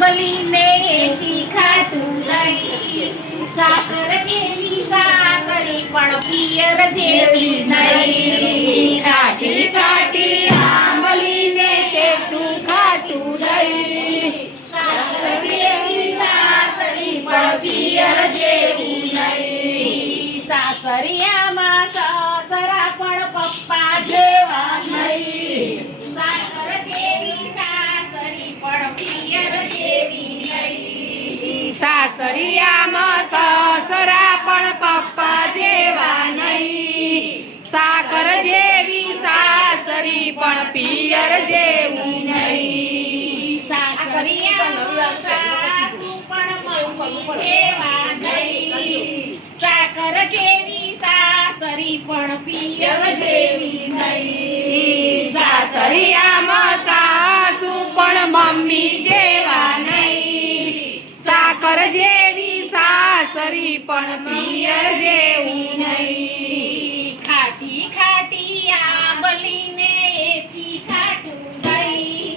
આંબલીને એથી ખાટું દહીં, સાકર જેવી સાસરી પણ પિયર જેવી નહીં. ખાટી ખાટી આંબલીને તેટલું ખાટું દહીં, સાકર જેવી સાસરી પણ પિયર જેવી નહીં. સાસરિયામાં સસરા પણ પપ્પા જેવા નહીં, સાકર જેવી સાસરી પણ પિયર જેવી નહીં. સાસરિયામાં સસરા પણ પપ્પા જેવા નહીં, સાકર જેવી સાસરી પણ પિયર જેવી નહીં. સાસરિયામાં સાસુ પણ મમ્મી જેવા નહીં, સાકર જેવી સાસરી પણ પિયર જેવી નહીં. સાસરિયામાં સાસુ પણ મમ્મી જેવા નહીં, સાકર જેવી સાસરી પણ પિયર જેવી નહીં. ખાટી ખાટી આંબલીને એથી ખાટું દહીં,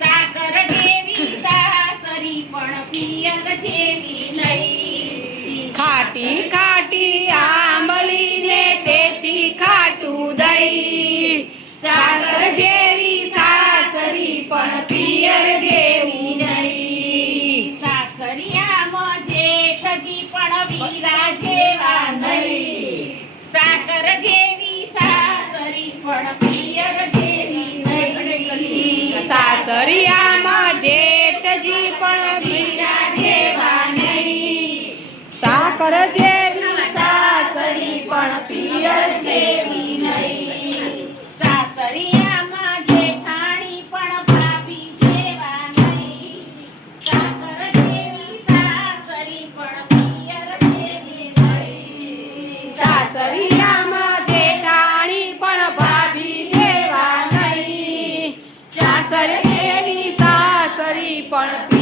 સાકર જેવી સાસરી પણ પિયર જેવી નહીં. ખાટી ખાટી આંબલીને તેથી ખાટું દહીં, સાકર જેવી સાસરી પણ પિયર જેવી નહીં. સાસરિયામાં જેઠજી પણ વીરા જેવા નહીં, સાકર જેવી સાસરી પણ પિયર જેવી નહીં. સાસરિયામાં જેઠજી પણ વીરા જેવા નહીં, સાકર જેવી સાસરી પણ પિયર જેવી નહીં. સાસરિયામાં જેઠાણી પણ ભાભી જેવા નહીં, સાકર જેવી સાસરી પણ પિયર જેવી નહીં. સાસરિયામાં જેઠાણી પણ ભાભી જેવા નહીં, સાસર જેવી સાસરી પણ